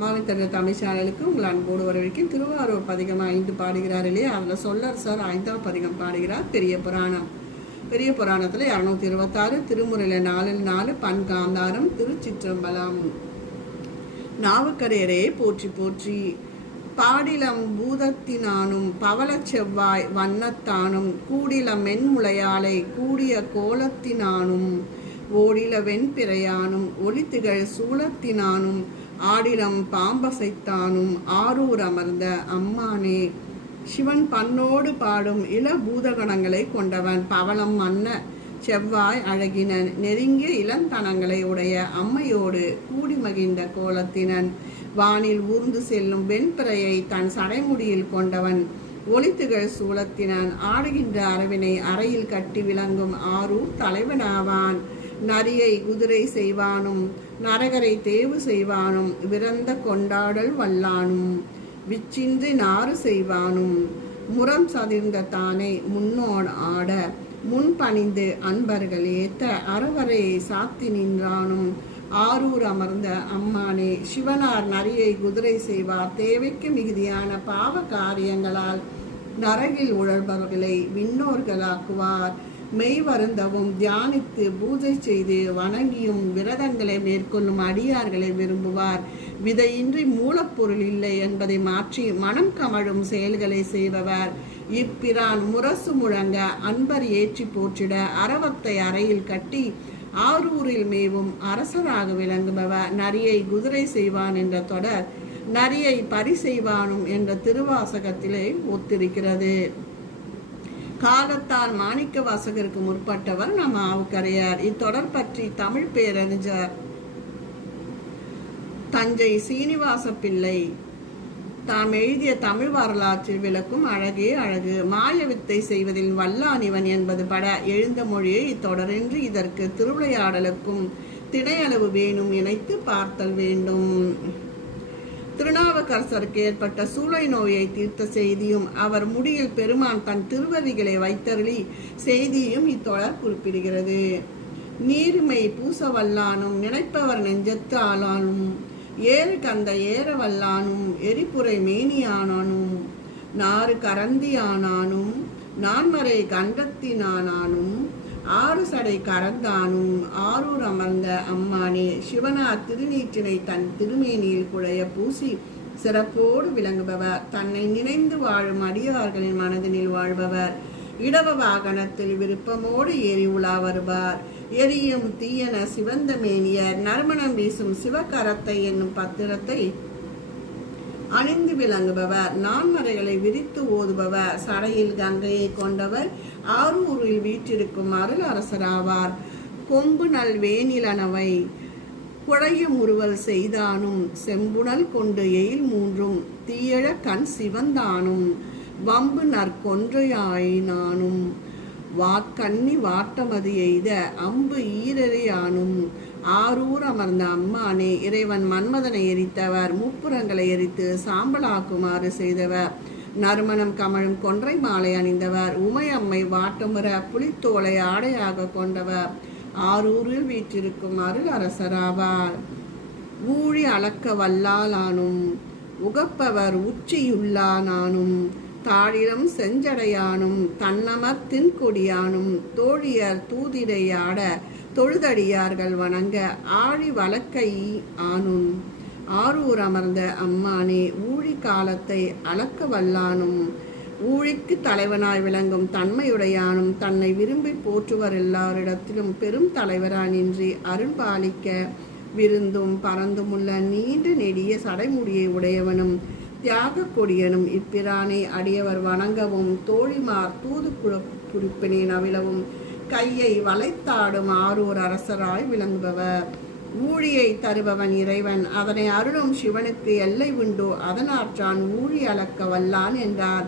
அம்மாவை தந்த தமிழ் சேனலுக்கு உங்கள் அன்போடு வரவேற்கும் திருவாரூர் பதிகம் ஐந்து பாடுகிறார் இல்லையா? அதில் சொல்லர் சார் ஐந்தாம் பதிகம் பாடுகிறார். பெரிய புராணம். பெரிய புராணத்தில் இரநூத்தி இருபத்தாறு திருமுறையில் நாலில் நாலு பண்காந்தாரம் திருச்சிற்றம்பலம். நாவுக்கரையரே போற்றி போற்றி. பாடிலம் பூதத்தினானும் பவள செவ்வாய் வண்ணத்தானும் கூடில மென்முளையாலை கூடிய கோலத்தினானும் ஓடில வெண்பிறையானும் ஒளித்திகழ் சூலத்தினானும் ஆடிலம் பாம்பசைத்தானும் ஆரூர் அமர்ந்த அம்மானே. சிவன் பண்ணோடு பாடும் இள பூதகணங்களை கொண்டவன் பவளம் மன்ன செவ்வாய் அழகினன். நெருங்கிய இளந்தனங்களை உடைய அம்மையோடு கூடி மகிழ்ந்த கோலத்தினன். வானில் ஊர்ந்து செல்லும் வெண்பிறையை தன் சடைமுடியில் கொண்டவன் ஒளித்துகள் சூலத்தினன். ஆடுகின்ற அரவினை அறையில் கட்டி விளங்கும் ஆரூர் தலைவனாவான். நரியை குதிரை செய்வானும் நரகரை தேவு செய்வானும் விரந்த கொண்டாடல் வல்லானும் விச்சின்றி நாறு செய்வானும். முரம் சதிர்ந்த தானே முன்னோடு ஆட முன் பணிந்து அன்பர்கள் ஏத்த அறவரையை சாத்தி நின்றானும். ஆரூர் அமர்ந்த அம்மானே சிவனார் நரியை குதிரை செய்வார். தேவைக்கு மிகுதியான பாவ காரியங்களால் நரகில் உழல்பவர்களை விண்ணோர்களாக்குவார். மெய் வருந்தவும் தியானித்து பூஜை செய்து வணங்கியும் விரதங்களை மேற்கொள்ளும் அடியார்களை விரும்புவார். விதையின்றி மூலப்பொருள் இல்லை என்பதை மாற்றி மனம் கமழும் செயல்களை செய்பவர். இப்பிரான் முரசு முழங்க அன்பர் ஏற்றி போற்றிட அறவத்தை அறையில் கட்டி ஆரூரில் மேவும் அரசராக விளங்குபவர். நரியை குதிரை செய்வான் என்ற தொடர் நரியை பரி செய்வானும் என்ற திருவாசகத்திலே ஒத்திருக்கிறது. காலத்தால் மாணிக்க வாசகருக்கு முற்பட்டவர் நம் ஆவுக்கரையார். இத்தொடர் பற்றி தமிழ் பேரறிஞர் தஞ்சை சீனிவாச பிள்ளை. தாம் எழுதிய தமிழ் வரலாற்றில் விளக்கும் அழகே அழகு. மாய வித்தை செய்வதில் வல்லானிவன் என்பது பட எழுந்த மொழியை இத்தொடரின்றி இதற்கு திருவிளையாடலுக்கும் திணையளவு வேணும் இணைத்து பார்த்தல் வேண்டும். திருநாவுக்கரசருக்கு ஏற்பட்ட சூளை நோயை தீர்த்த செய்தியும் அவர் முடியில் பெருமான் தன் திருவதிகளை வைத்தருளி செய்தியும் இத்தொடர் குறிப்பிடுகிறது. நீர்மை பூசவல்லானும் நினைப்பவர் நெஞ்சத்து ஆளானும் ஏறு கந்த ஏற வல்லானும் மேனியானானும் நாறு கரந்தியானானும் நான்மறை கண்டத்தினானானும் ஆறு சடை கரந்தானும் ஆரூர் அமர்ந்த அம்மானே. சிவனார் திருநீற்றினை தன் திருமேனியில் குழைய பூசி சிறப்போடு விளங்குபவர். தன்னை நினைந்து வாழும் அடியார்களின் மனதினில் வாழ்பவர். இடவ வாகனத்தில் விருப்பமோடு ஏறி உலா வருவார் எரியும் தீயன சிவந்த மேனியர். நறுமணம் வீசும் சிவகரத்தை என்னும் பத்திரத்தை அணிந்து விளங்குபவர். நான்மறைகளை விரித்து ஓதுபவர். சடையில் கங்கையை கொண்டவர். ஆரூரில் வீற்றிருக்கும் அருள் அரசராவார் கொம்பு நல் வேணிலனவை. குழைய முறுவல் செய்தானும். செம்புணல் கொண்டு எயில் மூன்றும். தீயழ கண் சிவந்தானும். வம்பு நற்கொன்றையாயினானும் வாக்கண்ணி வாட்டமதி எய்த அம்பு ஈரறியானும். ஆரூர் அமர்ந்த அம்மானே இறைவன் மன்மதனை எரித்தவர் முப்புறங்களை எரித்து சாம்பலாக்குமாறு செய்தவர். நறுமணம் கமழும் கொன்றை மாலை அணிந்தவர். உமையம்மை வாட்டமுற புலித்தோலை ஆடையாக கொண்டவர். ஆரூரில் வீற்றிருக்கும் அருள் அரசராவார் ஊழி அளக்க வல்லாலானும் உகப்பவர் உச்சியுள்ளானானும் தாழிலம் செஞ்சடையானும் தன்னமர் தின்கொடியானும் தோழியர் தூதிடையாட தொழுதடியார்கள் வணங்க ஆழி வழக்கை ஆனும். ஆரூர் அமர்ந்த அம்மானே ஊழி காலத்தை அளக்க வல்லானும். ஊழிக்கு தலைவனாய் விளங்கும் தன்மையுடையானும் தன்னை விரும்பி போற்றுவர் எல்லாரிடத்திலும் பெரும் தலைவரானின்றி அருள் பாலிக்க விருந்தும் பறந்துமுள்ள நீண்ட நெடிய சடைமுடியை உடையவனும் தியாக கொடியனும் இப்பிரானை அடியவர் வணங்கவும் தோழிமார் தூது குறிப்பினை நவிழவும் கையை வளைத்தாடும் ஆரூர் அரசராய் விளங்குபவர். ஊழியை தருபவன் இறைவன். அதனை அருளும் சிவனுக்கு எல்லை உண்டோ. அதனாற்றான் ஊழி அளக்க வல்லான் என்றார்.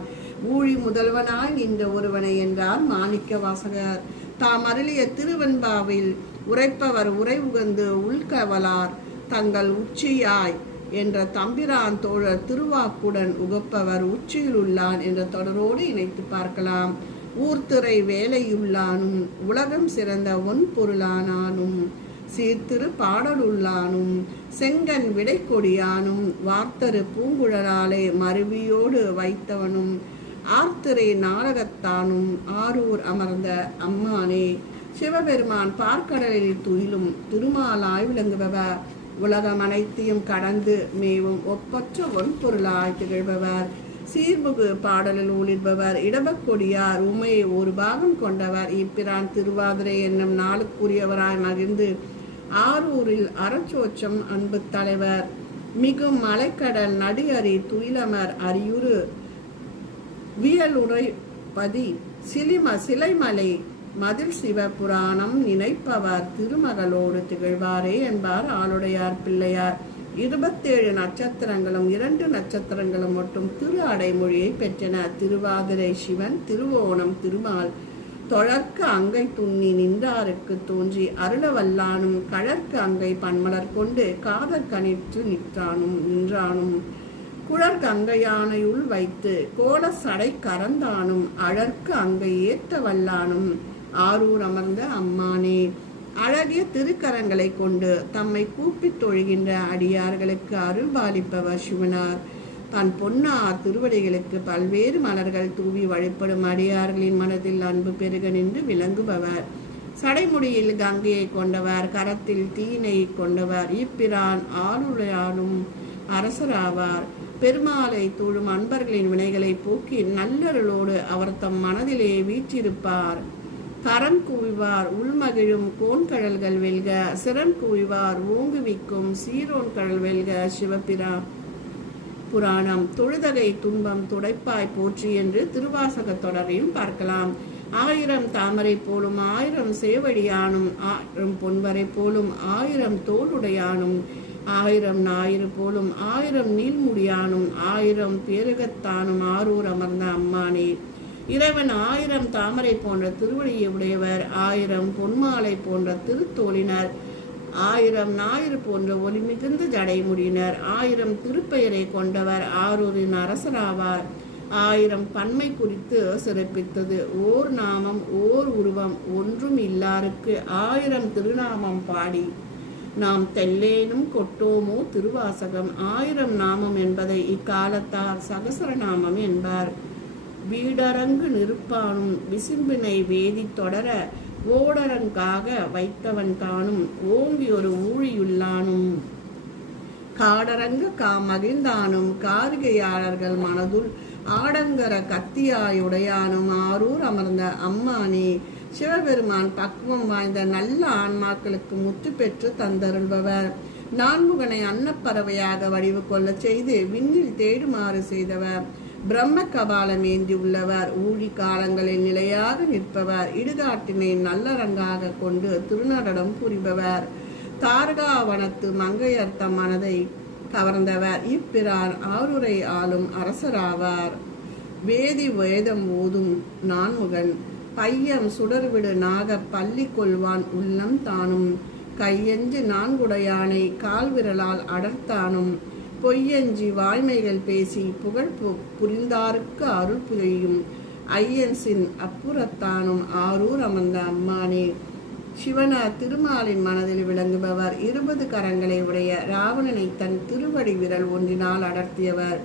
ஊழி முதல்வனாய் நின்ற ஒருவனை என்றார் மாணிக்க வாசகர். தாம் அருளிய திருவெண்பாவில் உரைப்பவர் உரை உகந்து உள்கவலார். தங்கள் உச்சியாய் என்ற தம்பிரான் தோழர் திருவாக்குடன் உகப்பவர் உச்சியில் உள்ளான் என்ற தொடரோடு இணைத்து பார்க்கலாம். ஊர்த்துறை வேலையுள்ளானும் உலகம் சிறந்த ஒன் பொருளானானும் சீர்திரு பாடலுள்ளானும் செங்கன் விடைக்கொடியானும் வார்த்தரு பூங்குழலாலே மருவியோடு வைத்தவனும் ஆர்த்திரை நாடகத்தானும் ஆரூர் அமர்ந்த அம்மானே. சிவபெருமான் பார்க்கடலில் துயிலும் திருமாலாய் விளங்குபவ உலகம் அனைத்தையும் கடந்து மேவும் ஒப்பற்ற ஒன்பொருளாய் திகழ்பவர். சீர்முகு பாடலில் ஒளிர்பவர் இடபக்கொடியார் உமையை ஒரு பாகம் கொண்டவர். இப்பிரான் திருவாதிரை என்னும் நாளுக்குரியவராய் மகிழ்ந்து ஆரூரில் அறச்சோச்சம் அன்பு தலைவர். மிகும் மலைக்கடல் நடிகரி துயிலமர் அரியுரு வியலுரைப்பதி சிலிம சிலைமலை மதில் சிவ புராணம் நினைப்பவர் திருமகளோடு திகழ்வாரே என்பார் ஆளுடையார் பிள்ளையார். இருபத்தேழு நட்சத்திரங்களும் இரண்டு நட்சத்திரங்களும் மட்டும் திரு அடைமொழியை பெற்றன. திருவாதிரை சிவன் திருவோணம் திருமால் தொழற்கு அங்கை துண்ணி நின்றாருக்கு தோன்றி அருளவல்லானும் கழற்கு அங்கை பன்மலர் கொண்டு காதற் கணிற்று நிற்றானும் நின்றானும். குழற் கங்கையானையுள் வைத்து கோல சடை கறந்தானும் அழற்கு அங்கை ஏற்ற வல்லானும் ஆரூர் அமர்ந்த அம்மானே அழகிய திருக்கரங்களை கொண்டு தம்மை கூப்பித் தொழுகின்ற அடியார்களுக்கு அருள்பாலிப்பவர் சிவனார். தன் பொன்னார் திருவடிகளுக்கு பல்வேறு மலர்கள் தூவி வழிபடும் அடியார்களின் மனதில் அன்பு பெருக நின்று விளங்குபவர். சடைமுடியில் கங்கையை கொண்டவர் கரத்தில் தீனை கொண்டவர் இப்பிரான் ஆளுடையானும் அரசராவார். பெருமாளை தூழும் அன்பர்களின் வினைகளை போக்கி நல்லருளோடு அவர் தம் மனதிலே வீற்றிருப்பார். கரம் குவிவார் உள்மகிழும் கோன்கழல்கள் வெல்க சிறன் குவிவார் ஓங்குவிக்கும் சீரோன் கடல் வெல்க சிவபிரா புராணம் தொழுதகை துன்பம் துடைப்பாய் போற்றி என்று திருவாசக தொடரையும் பார்க்கலாம். ஆயிரம் தாமரை போலும் ஆயிரம் சேவடியானும் ஆயிரம் பொன்வரை போலும் ஆயிரம் தோளுடையானும் ஆயிரம் ஞாயிறு போலும் ஆயிரம் நீள்முடியானும் ஆயிரம் பேரகத்தானும் ஆரூர் அமர்ந்த அம்மானே. இறைவன் ஆயிரம் தாமரை போன்ற திருவடியை உடையவர் ஆயிரம் பொன்மாலை போன்ற திருத்தோளினர் ஆயிரம் ஞாயிறு போன்ற ஒளி மிகுந்த ஜடைமுடியினர் ஆயிரம் திருப்பெயரை கொண்டவர் ஆரூரின் அரசராவார். ஆயிரம் பன்மை குறித்து சிறப்பித்தது. ஓர் நாமம் ஓர் உருவம் ஒன்றும் இல்லாருக்கு ஆயிரம் திருநாமம் பாடி. நாம் தெல்லேனும் கொட்டோமோ திருவாசகம் ஆயிரம் நாமம் என்பதை இக்காலத்தார் சகசரநாமம் என்பார். வீடரங்கு நிற்பானும் விசும்பினை வேதி தொடர ஓடரங்காக வைத்தவன் தானும் ஓங்கி ஒரு ஊழியுள்ளானும். காடரங்கு கா மகிழ்ந்தானும் காரிகையாளர்கள் மனதுள் ஆடங்கர கத்தியாயுடையானும். ஆரூர் அமர்ந்த அம்மானே சிவபெருமான் பக்குவம் வாய்ந்த நல்ல ஆன்மாக்களுக்கு முத்து பெற்று தந்தருள்பவர். நான்முகனை அன்னப்பறவையாக வடிவு கொள்ள செய்து விண்ணில் தேடுமாறு செய்தவர். பிரம்ம கபாலம் ஏந்தி உள்ளவர் ஊழி காலங்களில் நிலையாக நிற்பவர் இடுகாட்டினை நல்லரங்காக கொண்டு திருநடனம் புரிபவர் தாரகாவனத்து மங்கையர்த்த மனதை கவர்ந்தவர் இப்பிரான் ஆருரை ஆளும் அரசராவார். வேதி வேதம் ஓதும் நான்முகன் பையம் சுடர்விடு நாக பள்ளி கொள்வான் உள்ளம் தானும் கையெஞ்சு நான்குடையானை கால்விரலால் அடர்த்தானும். பொய்யஞ்சி வாய்மைகள் பேசி புகழ் பு- புரிந்தாருக்கு அருள் புரியும். ஐயன்சின் அப்புறத்தானும் ஆரூர் அமர்ந்த அம்மானே. சிவனா திருமாலின் மனதில் விளங்குபவர். இருபது கரங்களை உடைய ராவணனை தன் திருவடி விரல் ஒன்றினால் அடர்த்தியவர்.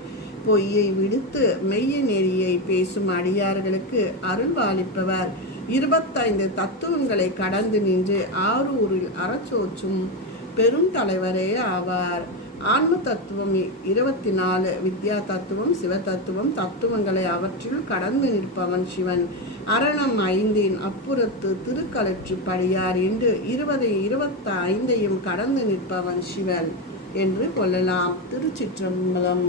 பொய்யை விடுத்து மெய்ய நெறியை பேசும் அடியார்களுக்கு அருள்வாளிப்பவர் இருபத்தைந்து தத்துவங்களை கடந்து நின்று ஆரூரில் அறச்சோச்சும் பெரும் தலைவரே ஆவார். ஆன்ம தத்துவம் இருபத்தி நாலு வித்யா தத்துவம் சிவ தத்துவம் தத்துவங்களை அவற்றில் கடந்து நிற்பவன் சிவன். அரணம் ஐந்தின் அப்புறத்து திருக்களற்று படியார் என்று இருபதை இருபத்தி ஐந்தையும் கடந்து நிற்பவன் சிவன் என்று கொள்ளலாம். திருச்சிற்றம்பலம்.